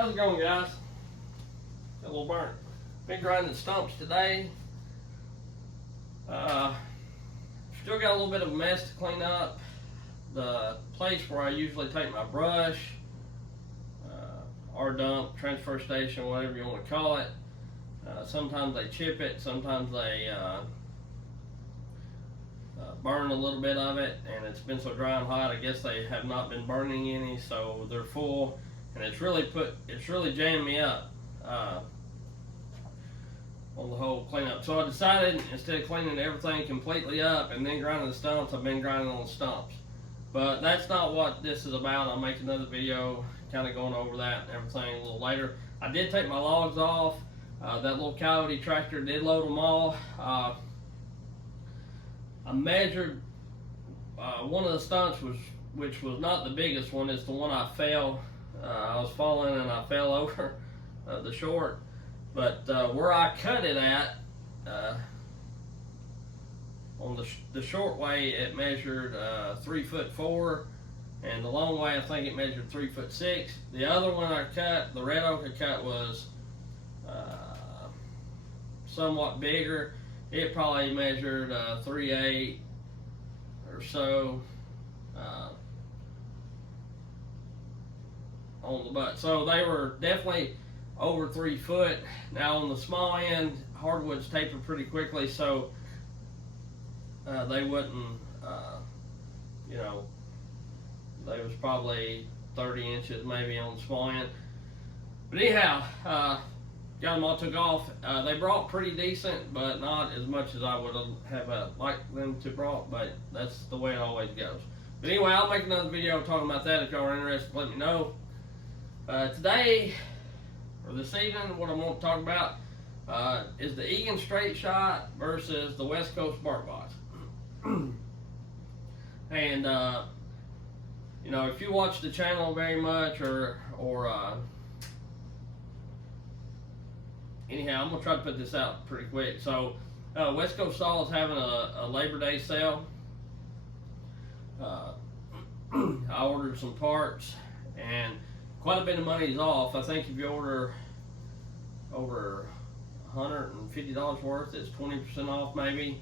How's it going, guys? Got a little burnt. Been grinding stumps today. Still got a little bit of a mess to clean up. The place where I usually take my brush, our dump, transfer station, whatever you want to call it. Sometimes they chip it, sometimes they burn a little bit of it, and it's been so dry and hot. I guess they have not been burning any, so they're full, and it's really jammed me up on the whole cleanup. So I decided, instead of cleaning everything completely up and then grinding the stumps, I've been grinding on the stumps. But that's not what this is about. I'll make another video kind of going over that and everything a little later. I did take my logs off. That little Coyote tractor did load them all. I measured one of the stumps, which was not the biggest one. It's the one I fell. I was falling and I fell over the short. But where I cut it at, on the short way, it measured 3'4", and the long way, I think it measured 3'6". The other one I cut, the red oak I cut, was somewhat bigger. It probably measured 3'8" or so on the butt. So they were definitely over 3 foot. Now on the small end, hardwoods taper pretty quickly, so they wouldn't, they was probably 30 inches maybe on the small end. But anyhow, got them all took off. They brought pretty decent, but not as much as I would have liked them to brought, but that's the way it always goes. But anyway, I'll make another video talking about that. If y'all are interested, let me know. Today, or this evening, what I want to talk about is the Egan Straight Shot versus the West Coast Bark Box. And if you watch the channel very much, or anyhow, I'm gonna try to put this out pretty quick. So West Coast Saw is having a Labor Day sale. I ordered some parts, and quite a bit of money is off. I think if you order over $150 worth, it's 20% off maybe.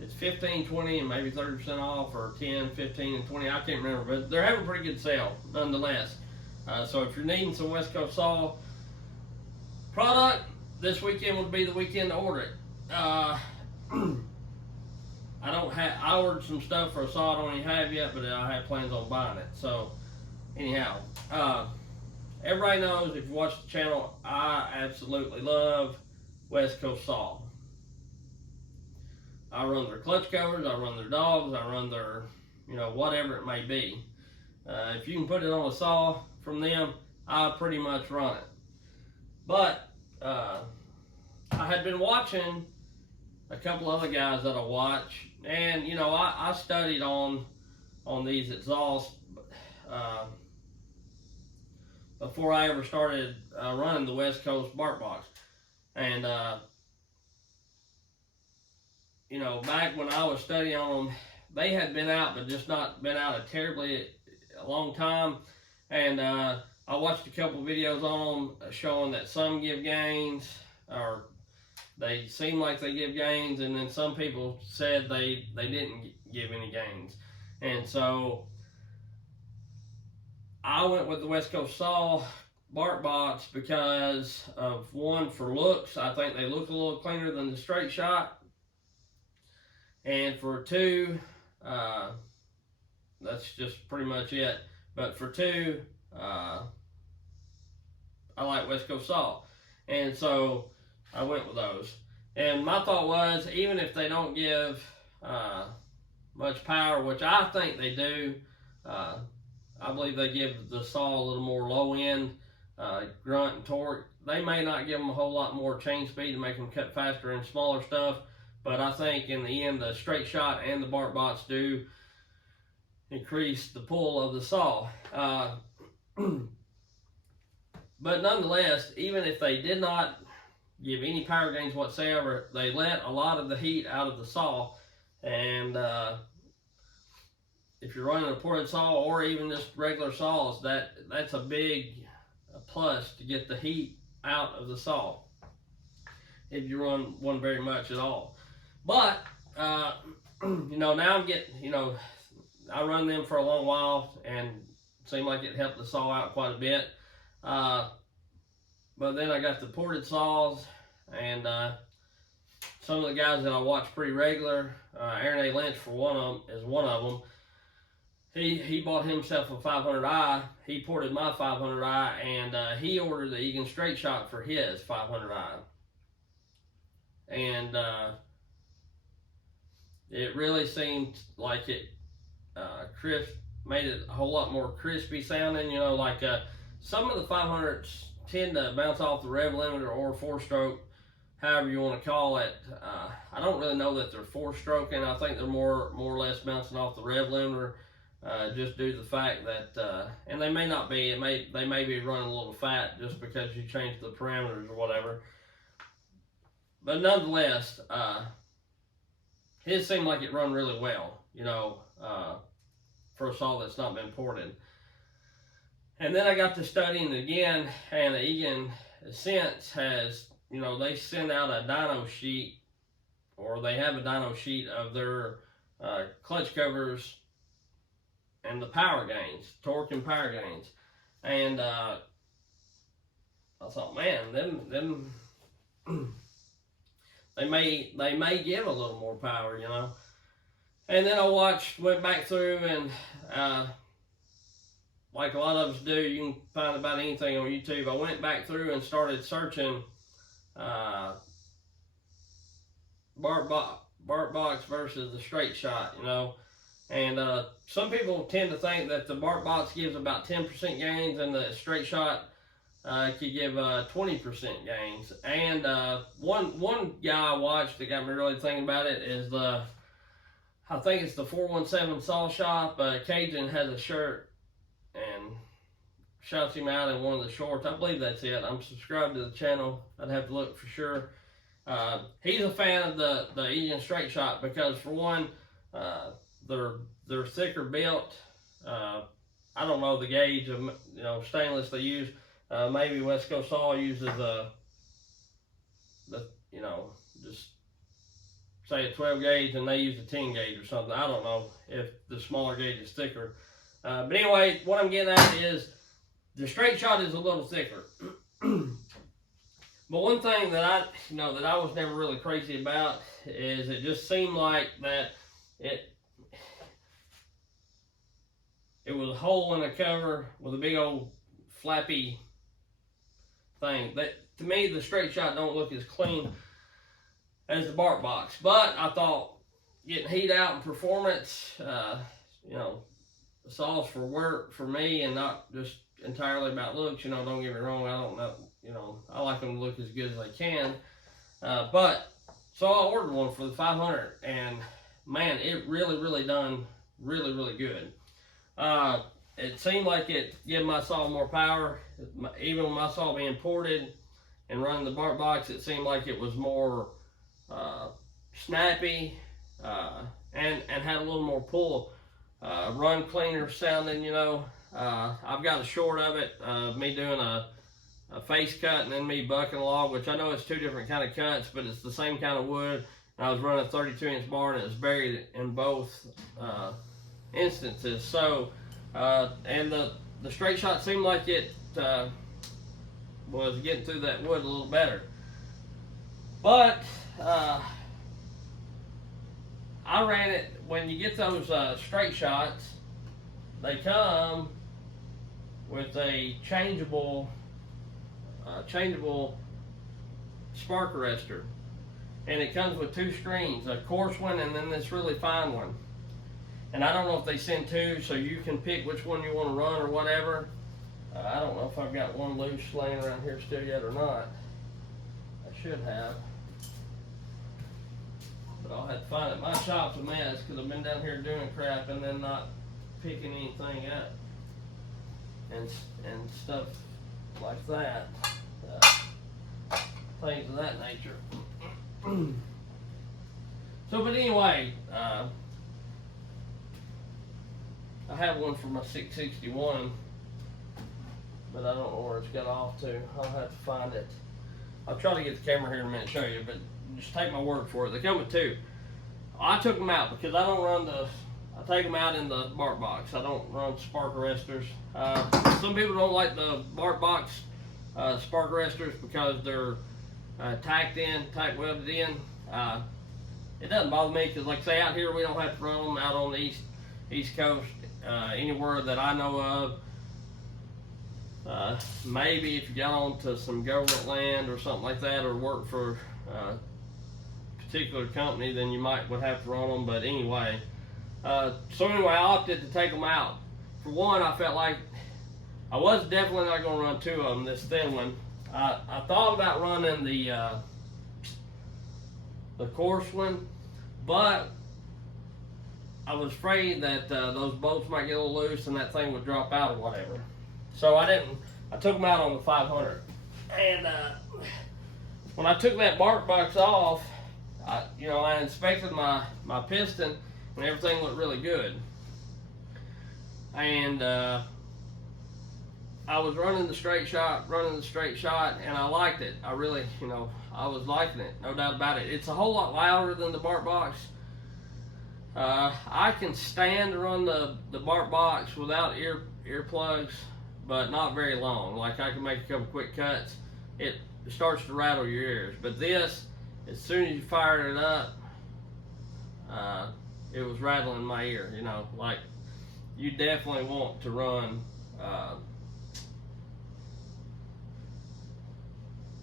It's 15, 20, and maybe 30% off, or 10, 15, and 20. I can't remember, but they're having a pretty good sale nonetheless. So if you're needing some West Coast Saw product, this weekend would be the weekend to order it. I ordered some stuff for a saw I don't even have yet, but I have plans on buying it. So anyhow, everybody knows, if you watch the channel, I absolutely love West Coast Saw. I run their clutch covers, I run their dogs, I run their, whatever it may be. If you can put it on a saw from them, I pretty much run it. But I had been watching a couple other guys that I watch, and I studied on these exhausts before I ever started running the West Coast Bark Box. And back when I was studying on them, they had been out, but just not been out a terribly long time. And I watched a couple videos on them showing that some give gains, or they seem like they give gains, and then some people said they didn't give any gains. And so I went with the West Coast Saw Bark Box because of, one, for looks. I think they look a little cleaner than the Straight Shot. And for two, that's just pretty much it. But for two, I like West Coast Saw. And so I went with those. And my thought was, even if they don't give much power, which I think they do, I believe they give the saw a little more low end grunt and torque. They may not give them a whole lot more chain speed to make them cut faster and smaller stuff, but I think in the end the Straight Shot and the Bark Box do increase the pull of the saw. But nonetheless, even if they did not give any power gains whatsoever, they let a lot of the heat out of the saw. And if you're running a ported saw or even just regular saws, that's a big plus to get the heat out of the saw if you run one very much at all. But now I'm getting, I run them for a long while and it seemed like it helped the saw out quite a bit. But then I got the ported saws, and some of the guys that I watch pretty regular, Aaron A. Lynch for is one of them. He bought himself a 500i. He ported my 500i, and he ordered the Egan Straight Shot for his 500i. And it really seemed like it made it a whole lot more crispy sounding. Like some of the 500s tend to bounce off the rev limiter or 4-stroke, however you want to call it. I don't really know that they're 4-stroking. I think they're more or less bouncing off the rev limiter, just due to the fact that, and they may not be. They may be running a little fat just because you changed the parameters or whatever. But nonetheless, his seemed like it run really well, for a saw that's not been ported. And then I got to studying again, and the Egan Sense has, they send out a dyno sheet, or they have a dyno sheet of their clutch covers and the power gains, torque and power gains. And I thought, man, them they may give a little more power, And then I went back through, and like a lot of us do, you can find about anything on YouTube. I went back through and started searching Bart Box versus the Straight Shot, And some people tend to think that the Bart Box gives about 10% gains and the Straight Shot could give 20% gains. And one guy I watched that got me really thinking about it is I think it's the 417 Saw Shop. Cajun has a shirt and shouts him out in one of the shorts. I believe that's it. I'm subscribed to the channel. I'd have to look for sure. He's a fan of the Egan Straight Shot because, for one, they're thicker built. I don't know the gauge of stainless they use. Maybe West Coast Saw uses just say a 12 gauge and they use a 10 gauge or something. I don't know if the smaller gauge is thicker. But anyway, what I'm getting at is the Straight Shot is a little thicker. But one thing that I was never really crazy about is it just seemed like that it was a hole in a cover with a big old flappy thing. That, to me, the Straight Shot don't look as clean as the Bart Box. But I thought getting heat out and performance, the saw's for work for me and not just entirely about looks. Don't get me wrong, I don't know, I like them to look as good as they can. But so I ordered one for the 500, and man, it really done really good. It seemed like it gave my saw more power. Even with my saw being ported and running the Bart Box, it seemed like it was more snappy and had a little more pull. Run cleaner sounding, I've got a short of it, me doing a face cut and then me bucking a log, which I know it's two different kind of cuts, but it's the same kind of wood. And I was running a 32-inch bar and it was buried in both instances. So, and the Straight Shot seemed like it was getting through that wood a little better. But I ran it, when you get those Straight Shots, they come with a changeable spark arrestor, and it comes with two screens, a coarse one and then this really fine one. And I don't know if they send two, so you can pick which one you want to run or whatever. I don't know if I've got one loose laying around here still yet or not. I should have, but I'll have to find it. My shop's a mess because I've been down here doing crap and then not picking anything up and stuff like that, things of that nature. So, but anyway, I have one for my 661, but I don't know where it's got off to. I'll have to find it. I'll try to get the camera here in a minute and show you, but just take my word for it. They come with two. I took them out because I don't run the, I take them out in the bark box. I don't run spark arresters. Some people don't like the bark box spark arresters because they're tack welded in. It doesn't bother me because, like I say, out here we don't have to run them. Out on the east coast, anywhere that I know of. Maybe if you got onto some government land or something like that, or work for a particular company, then you would have to run them. But anyway, so anyway, I opted to take them out. For one, I felt like I was definitely not going to run two of them, this thin one. I thought about running the coarse one, but I was afraid that those bolts might get a little loose and that thing would drop out or whatever. So I didn't. I took them out on the 500. And when I took that bark box off, I inspected my piston and everything looked really good. And I was running the straight shot, and I liked it. I really, I was liking it, no doubt about it. It's a whole lot louder than the bark box. I can stand to run the bark box without earplugs, but not very long. Like I can make a couple quick cuts. It starts to rattle your ears. But this, as soon as you fired it up, it was rattling my ear. Like you definitely want to run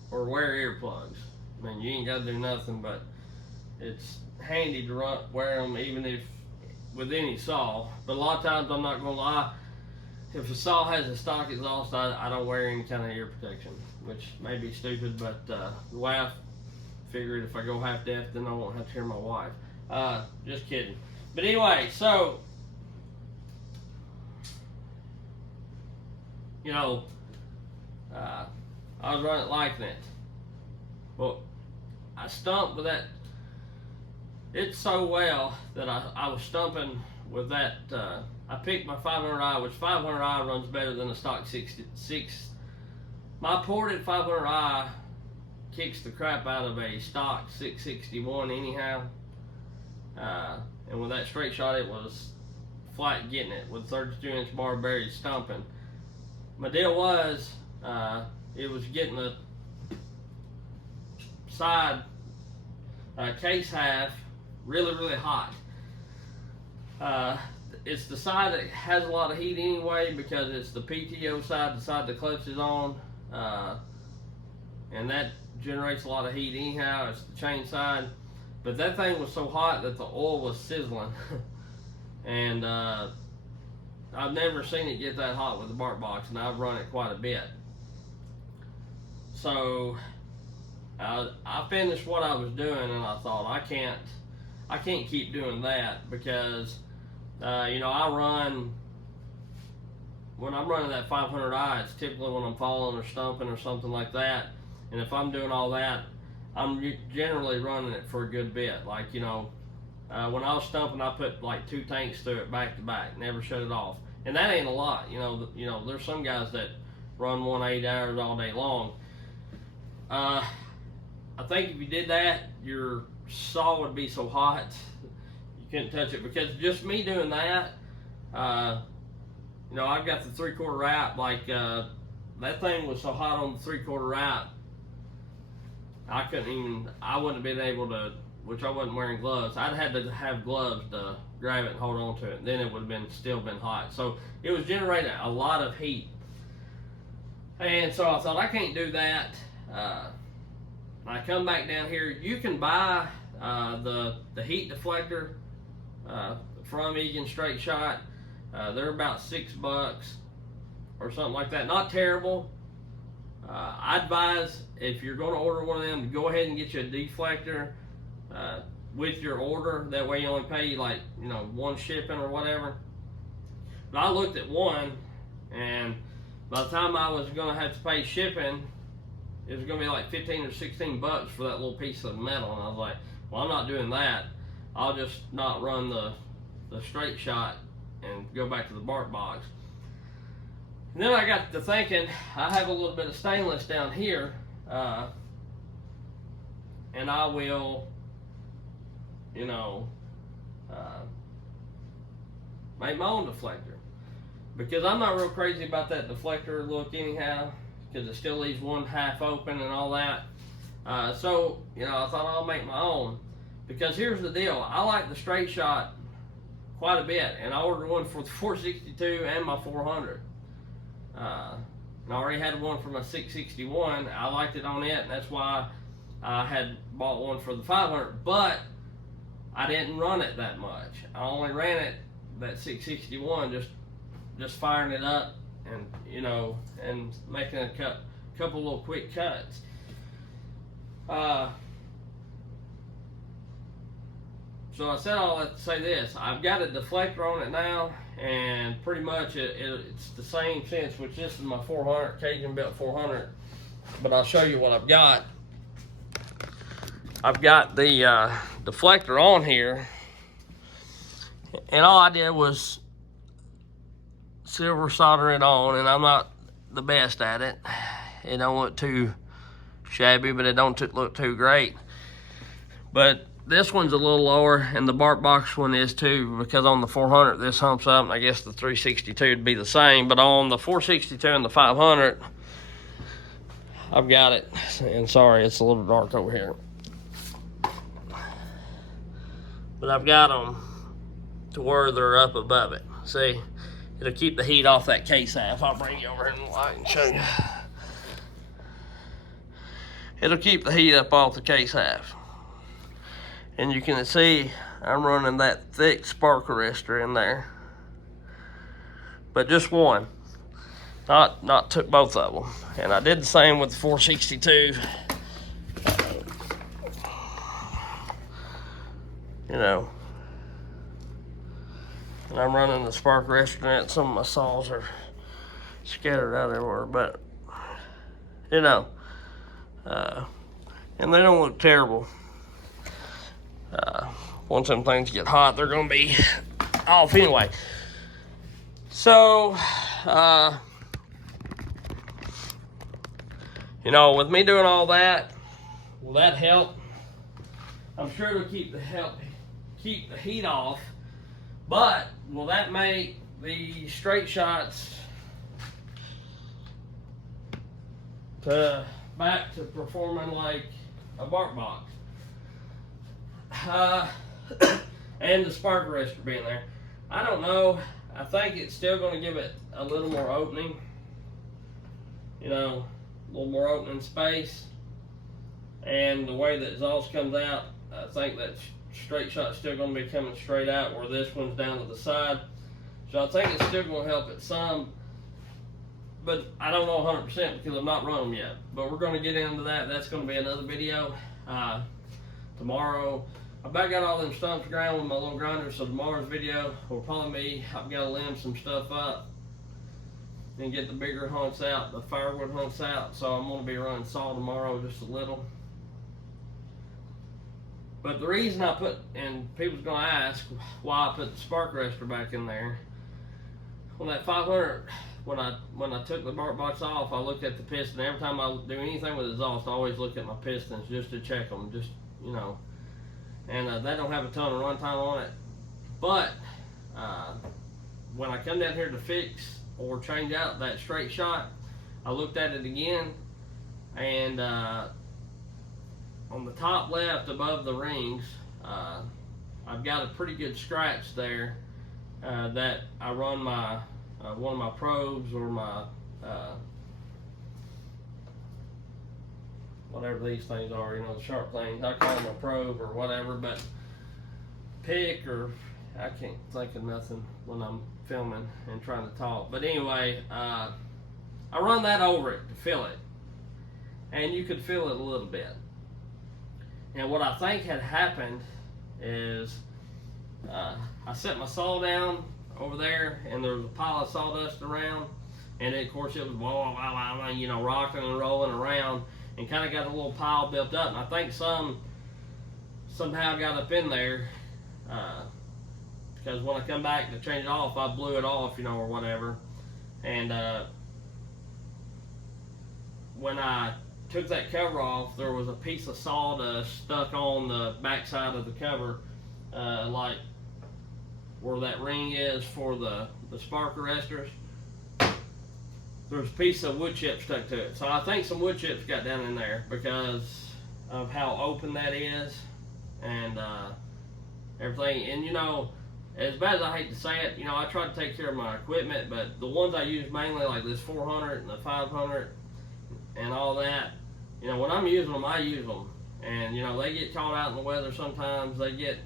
or wear earplugs. I mean, you ain't got to do nothing, but it's handy to wear them even if with any saw. But a lot of times, I'm not gonna lie, if a saw has a stock exhaust, I don't wear any kind of ear protection, which may be stupid, but the way I figured, if I go half deaf, then I won't have to hear my wife. Just kidding. But anyway, so I was running liking it. Well, I stumped with that. It's so well that I was stumping with that. I picked my 500i, which 500i runs better than the stock 66. My ported 500i kicks the crap out of a stock 661 anyhow. And with that straight shot, it was flat getting it with 32-inch bar buried stumping. My deal was, it was getting the side case half really hot. It's the side that has a lot of heat anyway because it's the PTO side, the side the clutch is on, and that generates a lot of heat anyhow. It's the chain side, but that thing was so hot that the oil was sizzling. And I've never seen it get that hot with the bark box, and I've run it quite a bit. So I finished what I was doing, and I thought I can't keep doing that because I run, when I'm running that 500i, it's typically when I'm falling or stumping or something like that. And if I'm doing all that, I'm generally running it for a good bit. Like, when I was stumping, I put like 2 tanks through it back to back, never shut it off. And that ain't a lot. There's some guys that run 8 hours all day long. I think if you did that, your saw would be so hot you couldn't touch it. Because just me doing that, I've got the 3/4 wrap. Like that thing was so hot on the 3/4 wrap, I wouldn't have been able to. Which I wasn't wearing gloves. I'd had to have gloves to grab it and hold on to it. Then it would have still been hot. So it was generating a lot of heat. And so I thought, I can't do that. I come back down here. You can buy the heat deflector from Egan Straight Shot. They're about $6 or something like that. Not terrible. I advise, if you're going to order one of them, to go ahead and get you a deflector with your order. That way you only pay like one shipping or whatever. But I looked at one, and by the time I was going to have to pay shipping, it was going to be like 15 or 16 bucks for that little piece of metal. And I was like, well, I'm not doing that. I'll just not run the straight shot and go back to the bark box. And then I got to thinking, I have a little bit of stainless down here, and I will, you know, make my own deflector. Because I'm not real crazy about that deflector look anyhow, because it still leaves one half open and all that. So, you know, I thought I'll make my own. Because here's the deal, I like the straight shot quite a bit, and I ordered one for the 462 and my 400. And I already had one for my 661. I liked it on it, and that's why I had bought one for the 500. But I didn't run it that much. I only ran it that 661, just firing it up, and you know, and making a couple little quick cuts. So I said all that to say this: I've got a deflector on it now, and pretty much it's the same sense, which this is my 400 Cajun Belt 400. But I'll show you what I've got. I've got the deflector on here, and all I did was silver solder it on, and I'm not the best at it. It don't look too shabby, but it don't look too great. But this one's a little lower, and the bark box one is too, because on the 400 this humps up, and I guess the 362 would be the same, but on the 462 and the 500 I've got it. And sorry, it's a little dark over here, but I've got them to where they're up above it. See, it'll keep the heat off that case half. I'll bring you over here in the light and show you. It'll keep the heat up off the case half. And you can see I'm running that thick spark arrestor in there, but just one, not took both of them. And I did the same with the 462. You know, and I'm running the spark arrestor in it. Some of my saws are scattered out everywhere, but you know, and they don't look terrible. Once them things get hot, they're gonna be off anyway. So, you know, with me doing all that, will that help? I'm sure it'll keep the heat off, but will that make the straight shots back to performing like a bark box? And the spark arrestor being there, I don't know. I think it's still going to give it a little more opening, you know, a little more opening space. And the way that exhaust comes out, I think that straight shot's still going to be coming straight out, where this one's down to the side. So I think it's still going to help it some, but I don't know 100% because I've not run them yet. But we're going to get into that. That's going to be another video. Tomorrow, I've about got all them stumps ground with my little grinder, so tomorrow's video will probably be, I've got to limb some stuff up and get the bigger hunts out, the firewood hunts out. So I'm going to be running saw tomorrow just a little. But the reason I put, and people's going to ask why I put the spark arrestor back in there. On that 500, when I took the bark box off, I looked at the piston. Every time I do anything with exhaust, I always look at my pistons just to check them, just, you know. And they don't have a ton of run time on it. But when I come down here to fix or change out that straight shot, I looked at it again, and on the top left above the rings, I've got a pretty good scratch there that I run my one of my probes or my whatever these things are, you know, the sharp things. I call them a probe or whatever, but pick, or I can't think of nothing when I'm filming and trying to talk. But anyway, I run that over it to feel it, and you could feel it a little bit. And what I think had happened is I set my saw down over there, and there was a pile of sawdust around, and then, of course it was you know, rocking and rolling around, and kind of got a little pile built up. And I think somehow got up in there, because when I come back to change it off, I blew it off, you know, or whatever. And when I took that cover off, there was a piece of sawdust stuck on the back side of the cover, like where that ring is for the spark arresters. There's a piece of wood chip stuck to it. So I think some wood chips got down in there because of how open that is and everything. And you know, as bad as I hate to say it, you know, I try to take care of my equipment, but the ones I use mainly, like this 400 and the 500 and all that, you know, when I'm using them, I use them. And you know, they get caught out in the weather sometimes. They get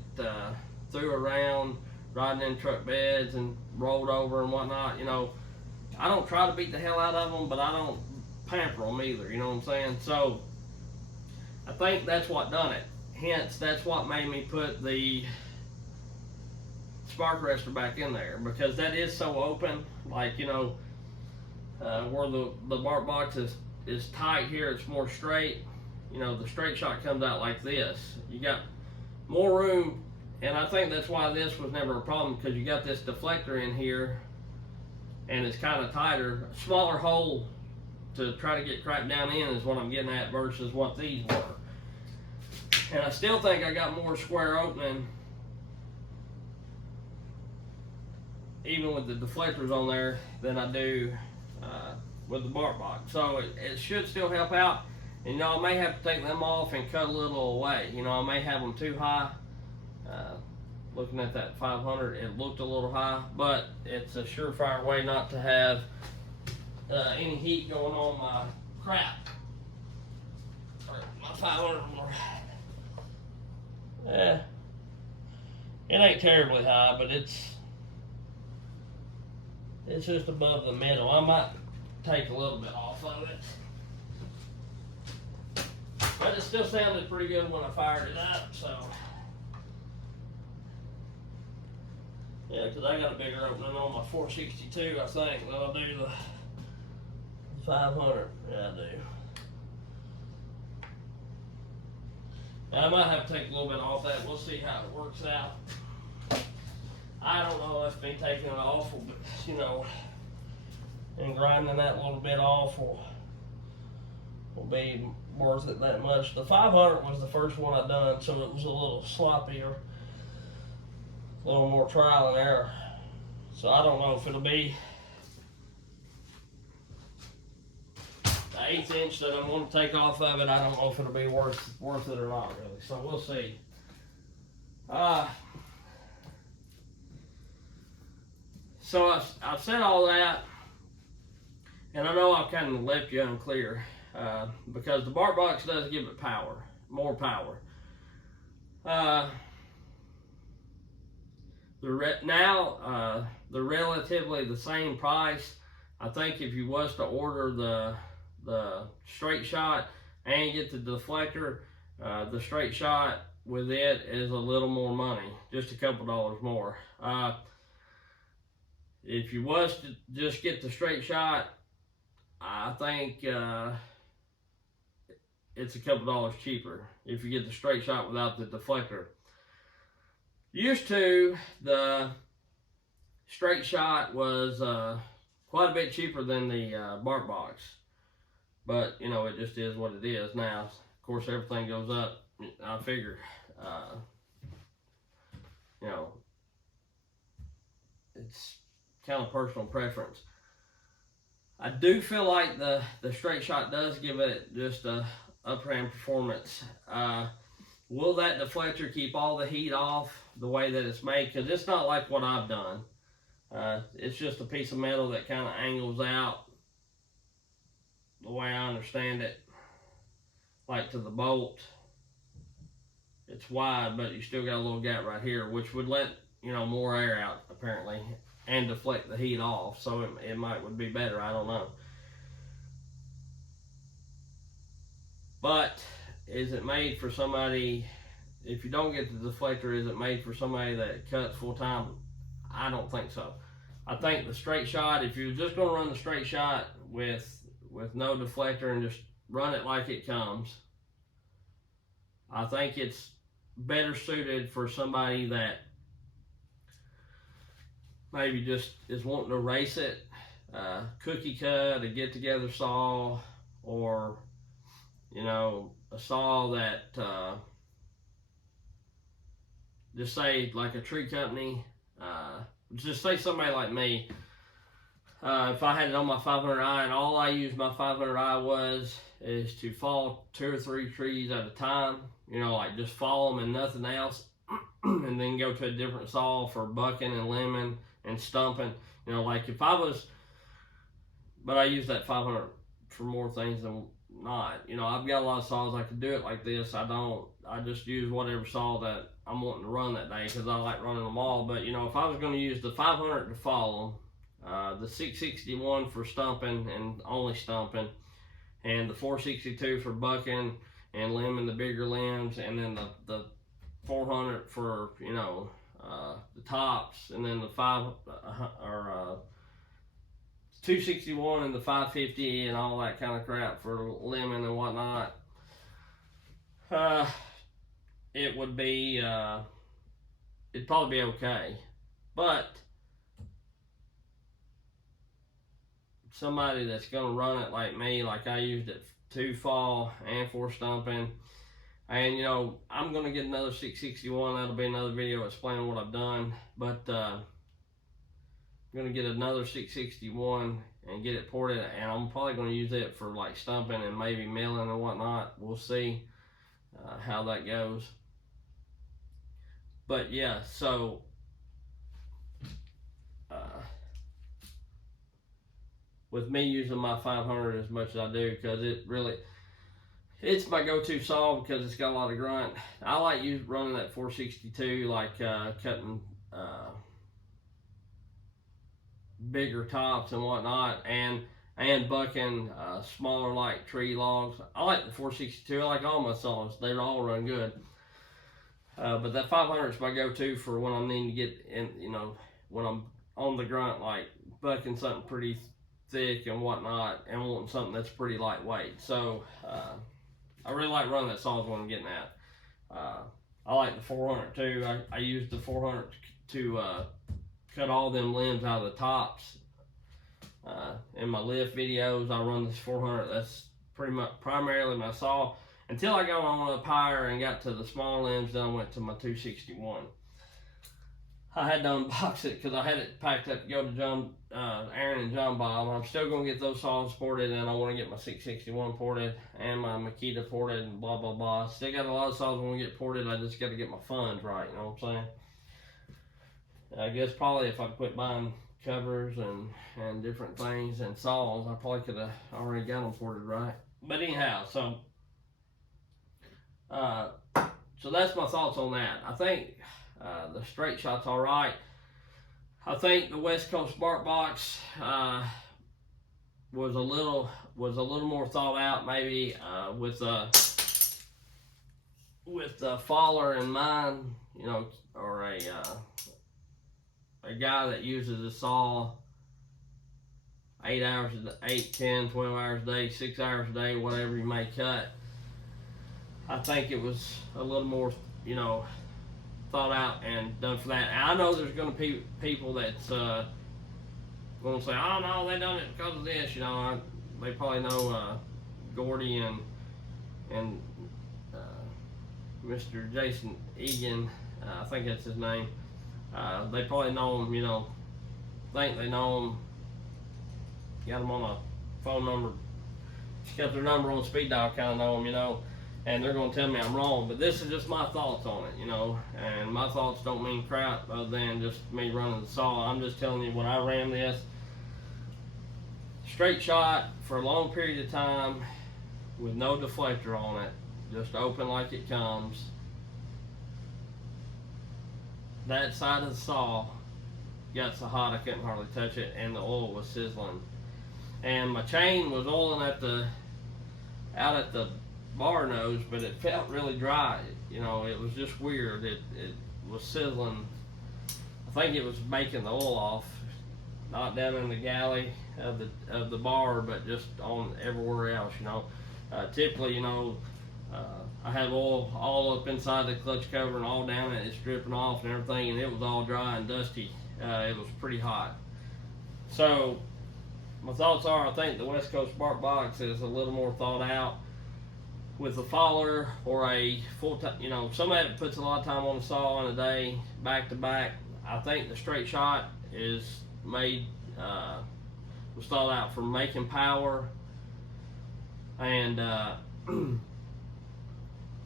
threw around, riding in truck beds and rolled over and whatnot. You know, I don't try to beat the hell out of them, but I don't pamper them either, you know what I'm saying? So I think that's what done it. Hence, that's what made me put the spark arrestor back in there, because that is so open. Like, you know, where the bark box is tight here, it's more straight. You know, the straight shot comes out like this. You got more room, and I think that's why this was never a problem, because you got this deflector in here and it's kind of tighter. A smaller hole to try to get cracked down in is what I'm getting at versus what these were. And I still think I got more square opening even with the deflectors on there than I do with the bark box. So it should still help out. And you know, I may have to take them off and cut a little away. You know, I may have them too high. Looking at that 500, it looked a little high, but it's a surefire way not to have any heat going on my crap. My 500 more. Yeah, it ain't terribly high, but it's just above the middle. I might take a little bit off of it, but it still sounded pretty good when I fired it up. So yeah, because I got a bigger opening on my 462, I think, than I'll do the 500. Yeah, I do. Now, I might have to take a little bit off that. We'll see how it works out. I don't know if me taking it off will, you know, and grinding that little bit off will be worth it that much. The 500 was the first one I done, so it was a little sloppier, a little more trial and error. So I don't know if it'll be the 1/8 inch that I'm going to take off of it. I don't know if it'll be worth it or not, really. So we'll see. So I've said all that, and I know I've kind of left you unclear because the bark box does give it power, more power. They're relatively the same price. I think if you was to order the straight shot and get the deflector, the straight shot with it is a little more money, just a couple dollars more. If you was to just get the straight shot, I think it's a couple dollars cheaper if you get the straight shot without the deflector. Used to, the straight shot was quite a bit cheaper than the bark box, but you know, it just is what it is now. Of course, everything goes up. I figure, you know, it's kind of personal preference. I do feel like the straight shot does give it just a upper hand performance. Will that deflector keep all the heat off the way that it's made? Because it's not like what I've done. It's just a piece of metal that kind of angles out the way I understand it, like to the bolt. It's wide, but you still got a little gap right here, which would let, you know, more air out apparently and deflect the heat off. So it would be better. I don't know. But is it made for somebody? If you don't get the deflector, is it made for somebody that cuts full time? I don't think so. I think the straight shot, if you're just going to run the straight shot with no deflector and just run it like it comes, I think it's better suited for somebody that maybe just is wanting to race it, cookie cut, a get together saw, or you know, a saw that just say like a tree company, just say somebody like me. If I had it on my 500i and all I used my 500i is to fall 2 or 3 trees at a time, you know, like just fall them and nothing else, and then go to a different saw for bucking and limbing and stumping. You know, like if I was, but I use that 500 for more things than not. You know, I've got a lot of saws I could do it like this. I don't. I just use whatever saw that I'm wanting to run that day because I like running them all. But you know, if I was going to use the 500 to fall them, the 661 for stumping and only stumping, and the 462 for bucking and limbing the bigger limbs, and then the 400 for, you know, the tops, and then the 261 and the 550 and all that kind of crap for limbing and whatnot. It would be it'd probably be okay, but somebody that's gonna run it like me, like I used it to fall and for stumping. And you know, I'm gonna get another 661. That'll be another video explaining what I've done. But I'm gonna get another 661 and get it ported, and I'm probably gonna use it for like stumping and maybe milling and whatnot. We'll see how that goes. But yeah, so with me using my 500 as much as I do, because it's my go-to saw because it's got a lot of grunt. I like running that 462, like cutting bigger tops and whatnot, and bucking smaller like tree logs. I like the 462. I like all my saws. They all run good. But that 500 is my go-to for when I'm needing to get in, you know, when I'm on the grunt, like bucking something pretty thick and whatnot, and wanting something that's pretty lightweight. So I really like running that saw is what I'm getting at. I like the 400 too. I use the 400 to cut all them limbs out of the tops. In my lift videos, I run this 400. That's pretty much primarily my saw. Until I got on up higher and got to the small limbs, then I went to my 261. I had to unbox it because I had it packed up to go to Aaron and John Bob. I'm still going to get those saws ported, and I want to get my 661 ported and my Makita ported and blah, blah, blah. Still got a lot of saws I want to get ported. I just got to get my funds right, you know what I'm saying? I guess probably if I quit buying covers and different things and saws, I probably could have already got them ported right. But anyhow, so that's my thoughts on that. I think the straight shot's all right. I think the West Coast Smart Box was a little more thought out, maybe with the faller in mind, you know, or a guy that uses a saw 8 hours, 8, 10, 12 hours a day, 6 hours a day, whatever you may cut. I think it was a little more, you know, thought out and done for that. And I know there's going to be people that's going to say, oh no, they done it because of this, you know. They probably know Gordy and Mr. Jason Egan, I think that's his name. They probably know him, you know, think they know him, got him on a phone number, got their number on speed dial, kind of know him, you know, and they're going to tell me I'm wrong. But this is just my thoughts on it, you know, and my thoughts don't mean crap other than just me running the saw. I'm just telling you when I ran this straight shot for a long period of time with no deflector on it, just open like it comes. That side of the saw got so hot I couldn't hardly touch it, and the oil was sizzling. And my chain was oiling out at the bar nose, but it felt really dry. You know, it was just weird. It was sizzling. I think it was making the oil off, not down in the galley of the bar, but just on everywhere else. You know, typically, you know, I had oil all up inside the clutch cover and all down it. It's dripping off and everything, and it was all dry and dusty. It was pretty hot. So my thoughts are, I think the West Coast Bark Box is a little more thought out with a faller or a full time. You know, somebody that puts a lot of time on the saw in a day, back to back. I think the straight shot is made was thought out for making power and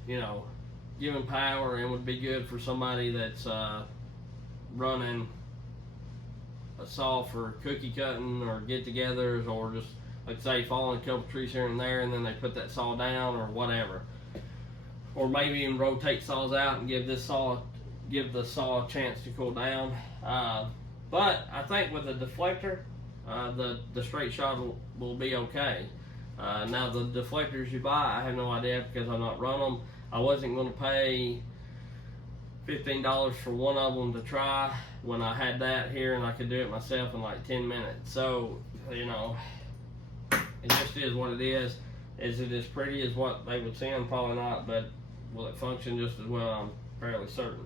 you know, giving power, and would be good for somebody that's running a saw for cookie cutting or get-togethers, or just like say falling a couple trees here and there, and then they put that saw down or whatever, or maybe even rotate saws out and give the saw a chance to cool down. But I think with the deflector, the straight shot will be okay. Now the deflectors you buy, I have no idea because I've not run them. I wasn't going to pay $15 for one of them to try when I had that here and I could do it myself in like 10 minutes. So, you know, it just is what it is. Is it as pretty as what they would send? Probably not, but will it function just as well? I'm fairly certain.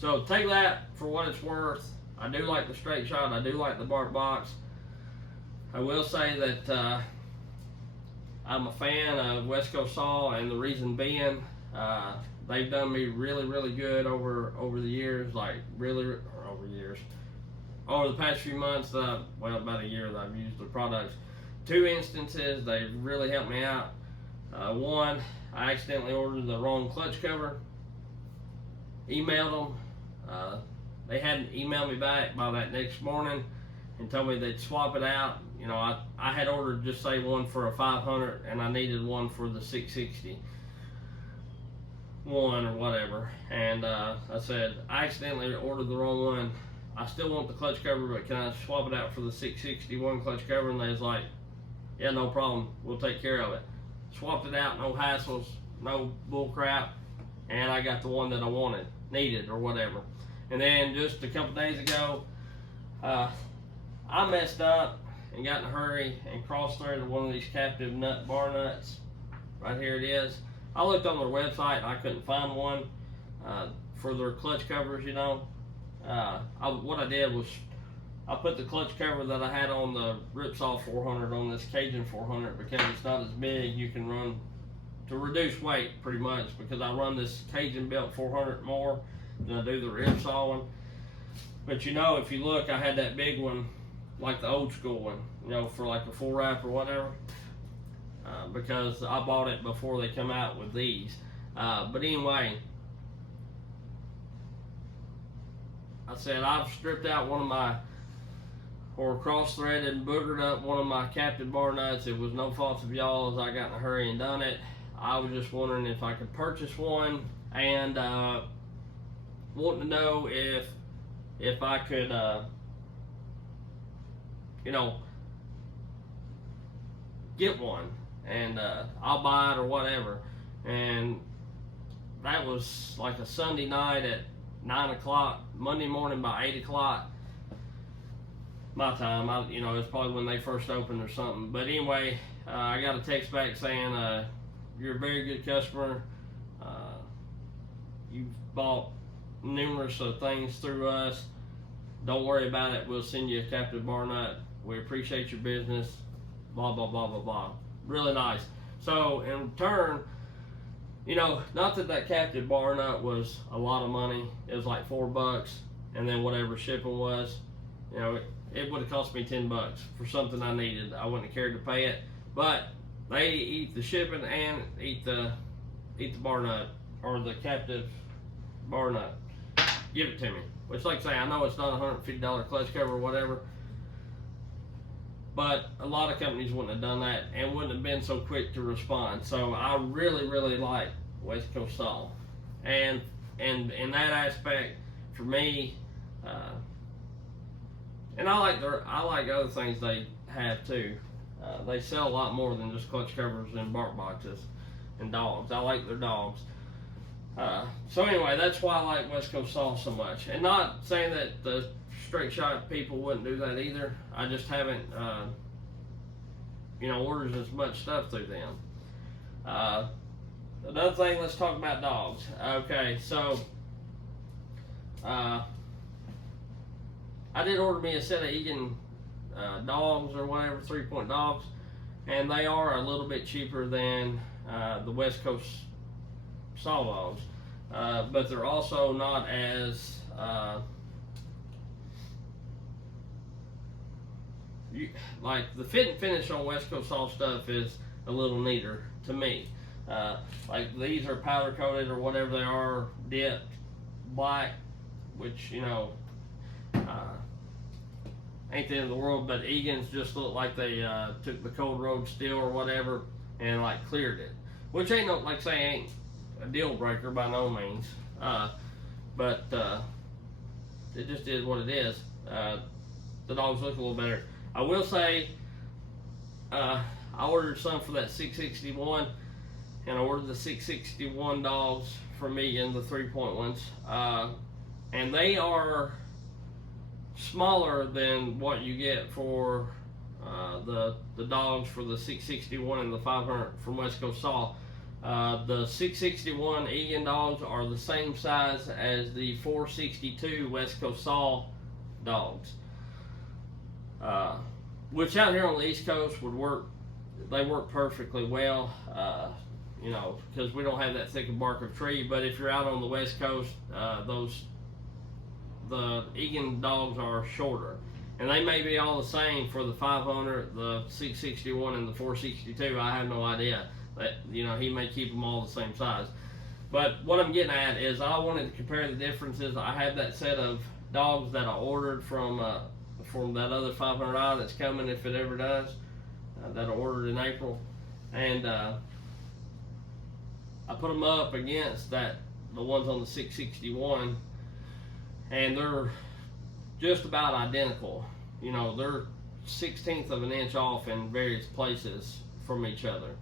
So take that for what it's worth. I do like the straight shot. I do like the Bark Box. I will say that I'm a fan of West Coast Saw, and the reason being, they've done me really, really good over the years, like really over the past few months. Well, about a year that I've used the products. 2 instances, they've really helped me out. One, I accidentally ordered the wrong clutch cover. Emailed them. They hadn't emailed me back by that next morning and told me they'd swap it out. You know, I had ordered just say one for a 500 and I needed one for the 660 one or whatever, and I said I accidentally ordered the wrong one. I still want the clutch cover, but can I swap it out for the 661 clutch cover? And they was like, yeah, no problem, we'll take care of it. Swapped it out, no hassles, no bull crap, and I got the one that I needed or whatever. And then just a couple days ago, I messed up and got in a hurry and cross-threaded one of these captive nut bar nuts. Right here it is. I looked on their website and I couldn't find one for their clutch covers, you know. What I did was I put the clutch cover that I had on the Ripsaw 400 on this Cajun 400 because it's not as big. You can run to reduce weight pretty much, because I run this Cajun built 400 more than I do the Ripsaw one. But you know, if you look, I had that big one, like the old school one, you know, for like a full wrap or whatever, because I bought it before they come out with these. But anyway, I said I've stripped out one of my, or cross-threaded and boogered up one of my captive bar nuts. It was no fault of y'all's. I got in a hurry and done it. I was just wondering if I could purchase one, and wanting to know if I could, you know, get one, and I'll buy it or whatever. And that was like a Sunday night at 9 o'clock, Monday morning by 8 o'clock my time. You know, it's probably when they first opened or something. But anyway, I got a text back saying, you're a very good customer. You've bought numerous of things through us. Don't worry about it. We'll send you a captive bar nut. We appreciate your business. Blah, blah, blah, blah, blah. Really nice. So in return, you know, not that captive bar nut was a lot of money. It was like $4, and then whatever shipping was, you know, it would have cost me $10 for something I needed. I wouldn't have cared to pay it. But they eat the shipping and eat the bar nut, or the captive bar nut. Give it to me. Which, like I say, I know it's not a $150 clutch cover or whatever, but a lot of companies wouldn't have done that and wouldn't have been so quick to respond. So I really, really like West Coast Saw, and in that aspect, for me, and I like other things they have too. They sell a lot more than just clutch covers and bark boxes and dogs. I like their dogs. So anyway, that's why I like West Coast Saw so much. And not saying that the straight shot people wouldn't do that either. I just haven't, you know, ordered as much stuff through them. Another thing, let's talk about dogs. Okay, so I did order me a set of Egan dogs or whatever, 3-point dogs, and they are a little bit cheaper than the West Coast saw dogs, but they're also not as like the fit and finish on West Coast saw stuff is a little neater to me. Like these are powder coated or whatever they are, dipped black, which ain't the end of the world, but Egan's just look like they took the cold road steel or whatever and like cleared it, which ain't no, like say, ain't a deal breaker by no means, but it just is what it is. The dogs look a little better. I will say, I ordered some for that 661, and I ordered the 661 dogs from Egan, the 3-point ones, and they are smaller than what you get for the dogs for the 661 and the 500 from West Coast Saw. The 661 Egan dogs are the same size as the 462 West Coast Saw dogs, which out here on the East Coast would work. They work perfectly well, because we don't have that thick of bark of tree. But if you're out on the West Coast, the Egan dogs are shorter, and they may be all the same for the 500, the 661, and the 462. I have no idea. But he may keep them all the same size. But what I'm getting at is I wanted to compare the differences. I have that set of dogs that I ordered from that other 500i that's coming, if it ever does, that I ordered in April, and I put them up against the ones on the 661, and they're just about identical. They're 1/16 of an inch off in various places from each other,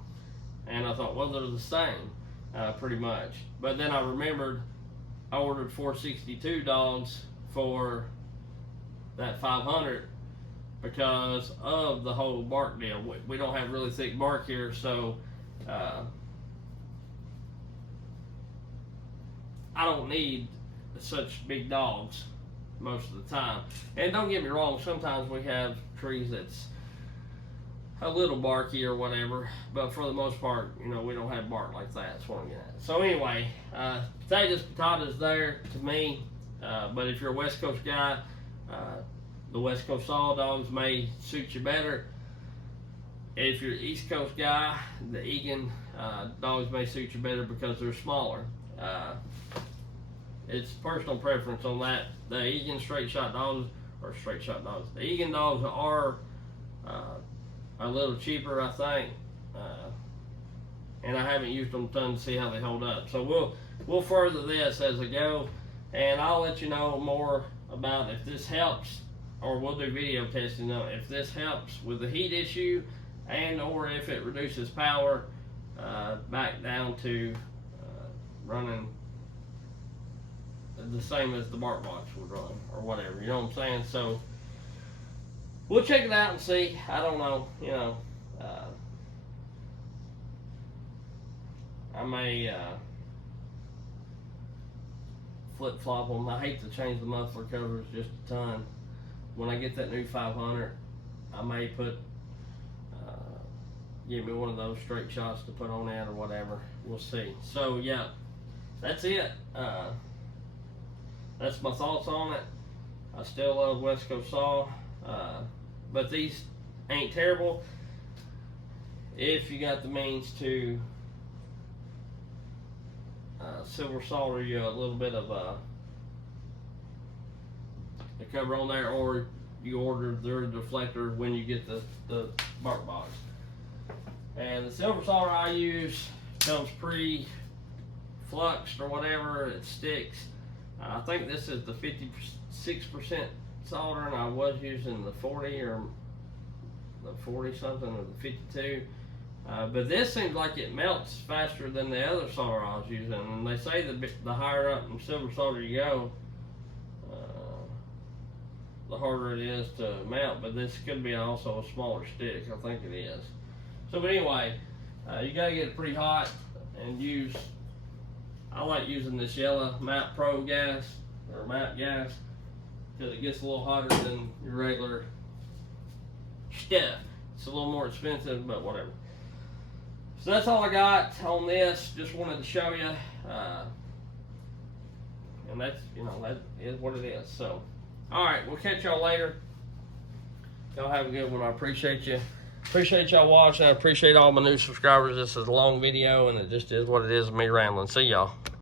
and I thought, well, they're the same, pretty much. But then I remembered I ordered 462 dogs for that 500 because of the whole bark deal. We don't have really thick bark here, so I don't need such big dogs most of the time. And don't get me wrong, sometimes we have trees that's a little barky or whatever, but for the most part, we don't have bark like that. That's what I'm getting at. So anyway, potatoes there to me, but if you're a West Coast guy, the West Coast Saw dogs may suit you better. If you're an East Coast guy, the Egan dogs may suit you better because they're smaller. It's personal preference on that. The Egan straight shot dogs, the Egan dogs are a little cheaper, I think, and I haven't used them a ton to see how they hold up. So we'll further this as I go, and I'll let you know more about if this helps, or we'll do video testing on if this helps with the heat issue, and or if it reduces power back down to running the same as the bark box would run, or whatever, you know what I'm saying? So we'll check it out and see. I don't know, I may flip-flop them. I hate to change the muffler covers just a ton. When I get that new 500, I may give me one of those straight shots to put on it or whatever. We'll see. So yeah, that's it. That's my thoughts on it. I still love West Coast Saw, but these ain't terrible if you got the means to silver solder you a little bit of the cover on there, or you order their deflector when you get the bark box. And the silver solder I use comes pre-fluxed or whatever. It sticks. I think this is the 56% solder, and I was using the 40 or the 40 something or the 52. But this seems like it melts faster than the other solder I was using, and they say the higher up in silver solder you go, the harder it is to melt. But this could be also a smaller stick. I think it is. So, but anyway, you gotta get it pretty hot and use. I like using this yellow MAP Pro gas or MAP gas because it gets a little hotter than your regular stuff. It's a little more expensive, but whatever. So that's all I got on this. Just wanted to show you. And that's, that is what it is. So, all right, we'll catch y'all later. Y'all have a good one. I appreciate you. Appreciate y'all watching. I appreciate all my new subscribers. This is a long video, and it just is what it is, me rambling. See y'all.